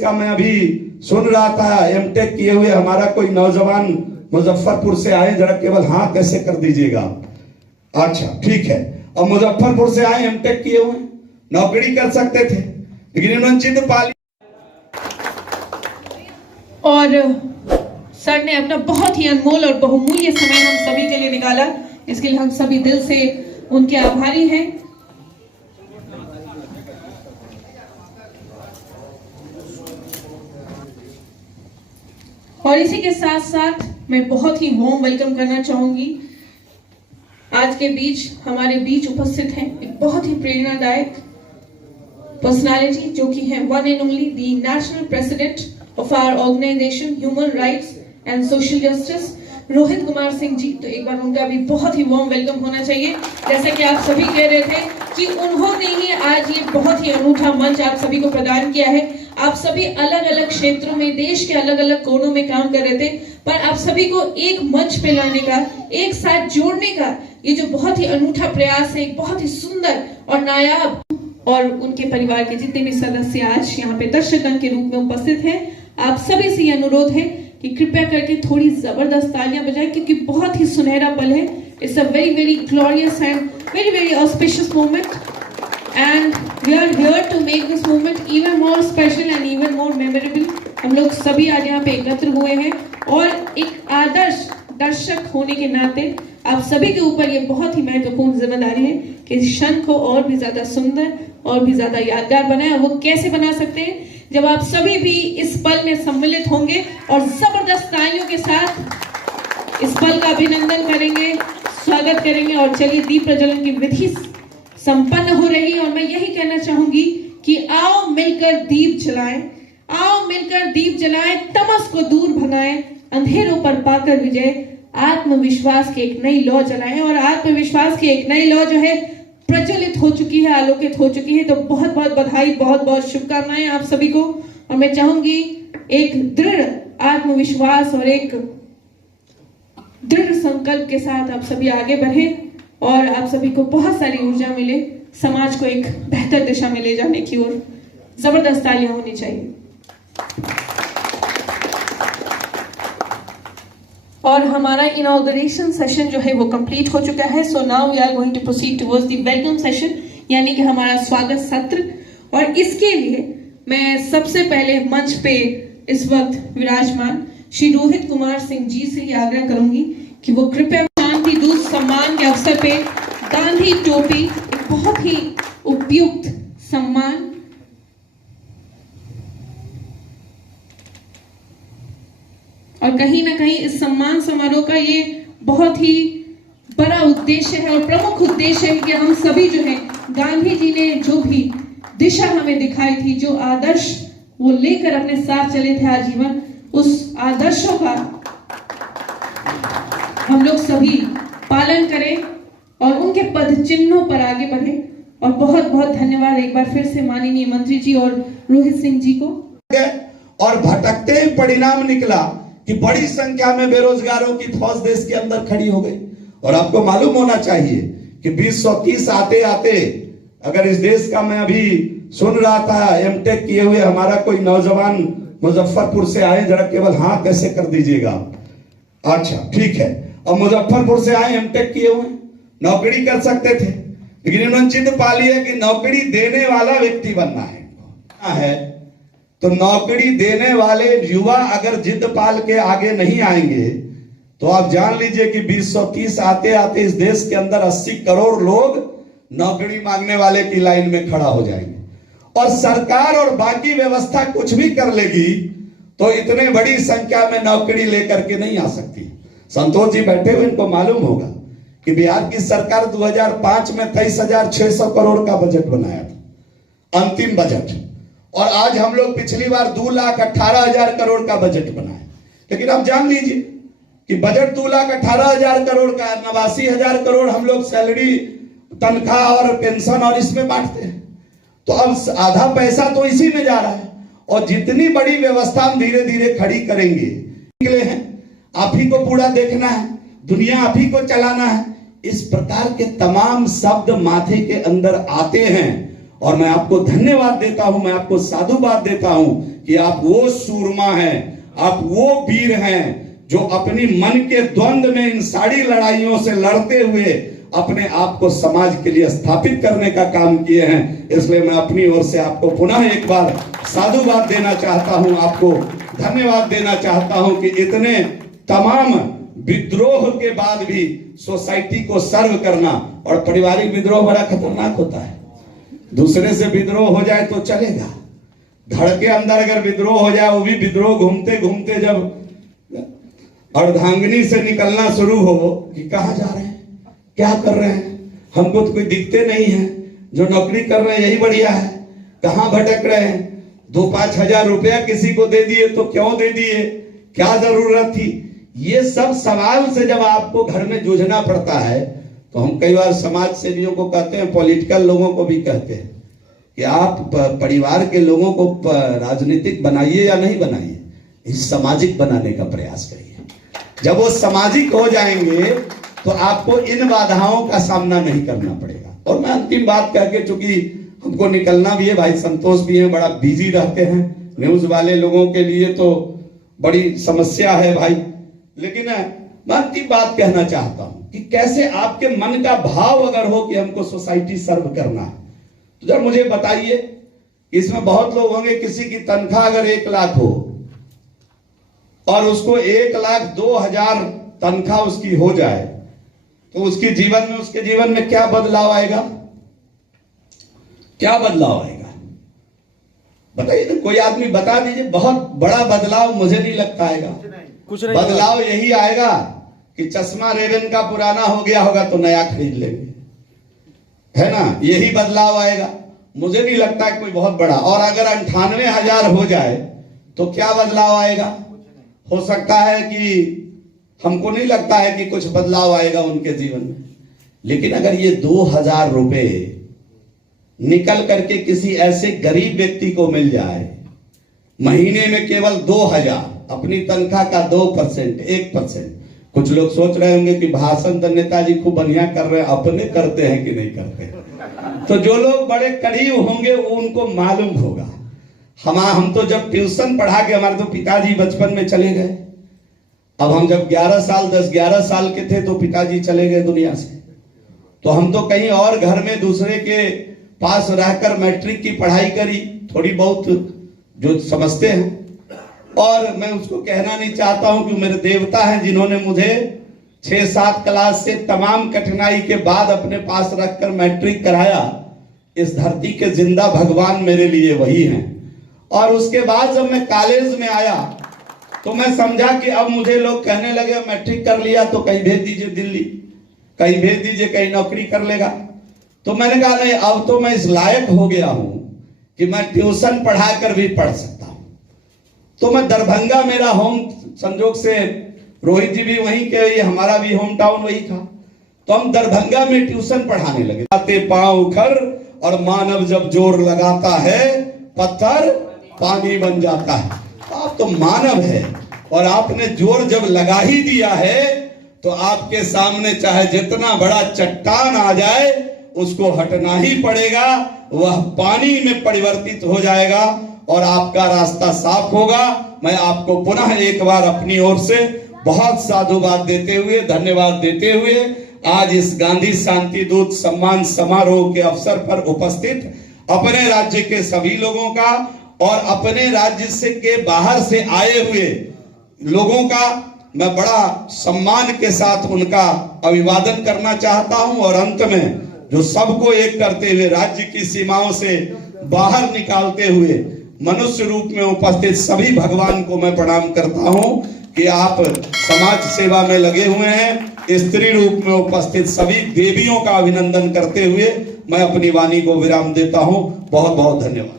का मैं अभी सुन रहा था, एमटेक किए हुए हमारा कोई नौजवान मुजफ्फरपुर से आए, जरा केवल हाँ कैसे कर दीजिएगा। अच्छा ठीक है, अब मुजफ्फरपुर से आए, एमटेक किए हुए, नौकरी कर सकते थे लेकिन इन्होंने जिद पा ली। और सर ने अपना बहुत ही अनमोल और बहुमूल्य समय हम सभी के लिए निकाला, इसके लिए हम सभी दिल से उनके आभारी हैं। और इसी के साथ साथ मैं बहुत ही वार्म वेलकम करना चाहूंगी, आज के बीच हमारे बीच उपस्थित हैं एक बहुत ही प्रेरणादायक पर्सनालिटी जो कि है one and only the national president of our organisation human rights and social justice, Rohit Kumar Singh ji. तो एक बार उनका भी बहुत ही वार्म वेलकम होना चाहिए। जैसे कि आप सभी कह रहे थे कि उन्होंने ही आज ये बहुत ही अनूठा मंच आप सभी को प्रदान किया है। आप सभी अलग अलग क्षेत्रों में, देश के अलग अलग कोनों में काम कर रहे थे, पर आप सभी को एक मंच पे लाने का, एक साथ जोड़ने का ये जो बहुत ही अनूठा प्रयास है, एक बहुत ही सुंदर और नायाब, और उनके परिवार के जितने भी सदस्य आज यहाँ पे दर्शकगण के रूप में उपस्थित हैं, आप सभी से ये अनुरोध है कि कृपया करके थोड़ी जबरदस्त तालियां बजाएं, क्योंकि बहुत ही सुनहरा पल है। It's a very very glorious and very very auspicious moment, and we are here to make this moment even more special and even more memorable. हम लोग सभी आज यहाँ पे एकत्र हुए हैं और एक आदर्श दर्शक होने के नाते आप सभी के ऊपर ये बहुत ही महत्वपूर्ण जिम्मेदारी है कि इस क्षण को और भी ज्यादा सुंदर और भी ज्यादा यादगार बनाए। वो कैसे बना सकते हैं? जब आप सभी भी इस पल में सम्मिलित होंगे और जबरदस्त तालियों के साथ इस पल का अभिनंदन करेंगे, स्वागत करेंगे। और चलिए, दीप प्रज्वलन की विधि संपन्न हो रही है और मैं यही कहना चाहूंगी कि आओ मिलकर दीप जलाएं, आओ मिलकर दीप जलाएं, तमस को दूर भगाएं, अंधेरों पर पाकर विजय, आत्मविश्वास की एक नई लौ जलाएं। और आत्मविश्वास की एक नई लौ जो है प्रज्वलित हो चुकी है, आलोकित हो चुकी है। तो बहुत बहुत बधाई, बहुत बहुत शुभकामनाएं आप सभी को। और मैं चाहूंगी एक दृढ़ आत्मविश्वास और एक दृढ़ संकल्प के साथ आप सभी आगे बढ़े और आप सभी को बहुत सारी ऊर्जा मिले, समाज को एक बेहतर दिशा में ले जाने की ओर। जबरदस्त तालियां होनी चाहिए। और हमारा इनॉग्रेशन सेशन जो है वो कंप्लीट हो चुका है। So now we are going to proceed towards the welcome session, यानी कि हमारा स्वागत सत्र। और इसके लिए मैं सबसे पहले मंच पे इस वक्त विराजमान श्री रोहित कुमार सिंह जी से ही आग्रह करूंगी कि वो कृपया शांति दूत सम्मान के अवसर पे गांधी टोपी, एक बहुत ही उपयुक्त सम्मान, और कहीं ना कहीं इस सम्मान समारोह का ये बहुत ही बड़ा उद्देश्य है और प्रमुख उद्देश्य है कि हम सभी जो है, गांधी जी ने जो भी दिशा हमें दिखाई थी, जो आदर्श वो लेकर अपने साथ चले थे आजीवन, उस आदर्शों का हम लोग सभी पालन करें और उनके पद चिन्हों पर आगे बढ़े। और बहुत बहुत धन्यवाद एक बार फिर से माननीय मंत्री जी और रोहित सिंह जी को। और भटकते ही परिणाम निकला कि बड़ी संख्या में बेरोजगारों की फौज देश के अंदर खड़ी हो गई। और आपको मालूम होना चाहिए कि 2030 आते आते, अगर इस देश का मैं अभी सुन रहा था, एमटेक किए हुए हमारा कोई नौजवान मुजफ्फरपुर से आए, जरा केवल हाँ कैसे कर दीजिएगा। अच्छा ठीक है, अब मुजफ्फरपुर से आए, एमटेक किए हुए, नौकरी कर सकते थे लेकिन इन्होंने जिद पा ली है कि नौकरी देने वाला व्यक्ति बनना है। तो नौकरी देने वाले युवा अगर जिद पाल के आगे नहीं आएंगे तो आप जान लीजिए कि 2030 आते आते इस देश के अंदर 80 करोड़ लोग नौकरी मांगने वाले की लाइन में खड़ा हो जाएंगे। और सरकार और बाकी व्यवस्था कुछ भी कर लेगी तो इतने बड़ी संख्या में नौकरी लेकर के नहीं आ सकती। संतोष जी बैठे हुए, इनको मालूम होगा कि बिहार की सरकार 2005 में 23,600 करोड़ का बजट बनाया था, अंतिम बजट। और आज हम लोग पिछली बार 2,18,000 करोड़ का बजट बनाए। लेकिन आप जान लीजिए कि बजट 2,18,000 करोड़ का, 89,000 करोड़ हम लोग सैलरी, तनख्वाह और पेंशन और इसमें बांटते हैं। तो अब आधा पैसा तो इसी में जा रहा है। और जितनी बड़ी व्यवस्था हम धीरे धीरे खड़ी करेंगे, निकले हैं, आप ही को पूरा देखना है, दुनिया आप ही को चलाना है, इस प्रकार के तमाम शब्द माथे के अंदर आते हैं। और मैं आपको धन्यवाद देता हूं, मैं आपको साधुवाद देता हूं कि आप वो सूरमा हैं, आप वो वीर हैं जो अपनी मन के द्वंद्व में इन सारी लड़ाइयों से लड़ते हुए अपने आप को समाज के लिए स्थापित करने का काम किए हैं। इसलिए मैं अपनी ओर से आपको पुनः एक बार साधुवाद देना चाहता हूं, आपको धन्यवाद देना चाहता हूं कि इतने तमाम विद्रोह के बाद भी सोसाइटी को सर्व करना। और पारिवारिक विद्रोह बड़ा खतरनाक होता है। दूसरे से विद्रोह हो जाए तो चलेगा, धड़ के अंदर अगर विद्रोह हो जाए, वो भी विद्रोह घूमते घूमते जब अर्धांगिनी से निकलना शुरू हो कि कहां जा रहे हैं, क्या कर रहे हैं, हमको तो कोई दिखते नहीं है, जो नौकरी कर रहे हैं यही बढ़िया है, कहां भटक रहे हैं, 2-5 हजार रुपया किसी को दे दिए तो क्यों दे दिए, क्या जरूरत थी। ये सब सवाल से जब आपको घर में जूझना पड़ता है तो हम कई बार समाज सेवियों को कहते हैं, पॉलिटिकल लोगों को भी कहते हैं कि आप परिवार के लोगों को राजनीतिक बनाइए या नहीं बनाइए, इस सामाजिक बनाने का प्रयास करिए। जब वो सामाजिक हो जाएंगे तो आपको इन बाधाओं का सामना नहीं करना पड़ेगा। और मैं अंतिम बात कह के, चूंकि हमको निकलना भी है, भाई संतोष भी है, बड़ा बिजी रहते हैं, न्यूज वाले लोगों के लिए तो बड़ी समस्या है भाई, लेकिन मैं अंतिम बात कहना चाहता हूं कि कैसे आपके मन का भाव अगर हो कि हमको सोसाइटी सर्व करना है तो जरा मुझे बताइए। इसमें बहुत लोग होंगे, किसी की तनख्वाह अगर 1 लाख हो और उसको 1,02,000 तनख्वाह उसकी हो जाए तो उसके जीवन में क्या बदलाव आएगा, क्या बदलाव आएगा बताइए ना, कोई आदमी बता दीजिए। बहुत बड़ा बदलाव मुझे नहीं लगता आएगा। कुछ नहीं, बदलाव यही आएगा कि चश्मा रेबन का पुराना हो गया होगा तो नया खरीद लेंगे, है ना, यही बदलाव आएगा। मुझे नहीं लगता है कोई बहुत बड़ा। और अगर 98,000 हो जाए तो क्या बदलाव आएगा। हो सकता है कि, हमको नहीं लगता है कि कुछ बदलाव आएगा उनके जीवन में। लेकिन अगर ये 2,000 रुपए निकल करके किसी ऐसे गरीब व्यक्ति को मिल जाए, महीने में केवल 2,000, अपनी तनख्वाह का 2%, 1%। कुछ लोग सोच रहे होंगे कि भाषण तो नेताजी खूब बढ़िया कर रहे हैं, अपने करते हैं कि नहीं करते। तो जो लोग बड़े करीब होंगे वो उनको मालूम होगा। हम तो जब ट्यूशन पढ़ा के, हमारे तो पिताजी बचपन में चले गए। अब हम जब 10-11 साल के थे तो पिताजी चले गए दुनिया से। तो हम तो कहीं और घर में दूसरे के पास रहकर मैट्रिक की पढ़ाई करी, थोड़ी बहुत जो समझते हैं। और मैं उसको कहना नहीं चाहता हूं कि मेरे देवता हैं जिन्होंने मुझे 6-7 क्लास से तमाम कठिनाई के बाद अपने पास रखकर मैट्रिक कराया। इस धरती के जिंदा भगवान मेरे लिए वही हैं। और उसके बाद जब मैं कॉलेज में आया तो मैं समझा कि अब मुझे लोग कहने लगे मैट्रिक कर लिया तो कहीं भेज दीजिए दिल्ली, कहीं भेज दीजिए, कहीं नौकरी कर लेगा। तो मैंने कहा नहीं, अब तो मैं इस लायक हो गया हूं कि मैं ट्यूशन पढ़ाकर भी पढ़ सकता हूं। तो मैं दरभंगा, मेरा होम, संजोग से रोहित जी भी वहीं के, ये हमारा भी होम टाउन वही था। तो हम दरभंगा में ट्यूशन पढ़ाने लगे। आते पांव उखर और मानव जब जोर लगाता है पत्थर पानी बन जाता है। आप तो मानव है और आपने जोर जब लगा ही दिया है तो आपके सामने चाहे जितना बड़ा चट्टान आ जाए उसको हटना ही पड़ेगा। वह पानी में परिवर्तित हो जाएगा और आपका रास्ता साफ होगा। मैं आपको पुनः एक बार अपनी ओर से बहुत साधुवाद देते हुए, धन्यवाद देते हुए, आज इस गांधी शांति दूत सम्मान समारोह के अवसर पर उपस्थित अपने राज्य के सभी लोगों का और अपने राज्य से के बाहर से आए हुए लोगों का मैं बड़ा सम्मान के साथ उनका अभिवादन करना चाहता हूं। और अंत में जो सबको एक करते हुए, राज्य की सीमाओं से बाहर निकालते हुए मनुष्य रूप में उपस्थित सभी भगवान को मैं प्रणाम करता हूं कि आप समाज सेवा में लगे हुए हैं। स्त्री रूप में उपस्थित सभी देवियों का अभिनंदन करते हुए मैं अपनी वाणी को विराम देता हूं। बहुत बहुत धन्यवाद।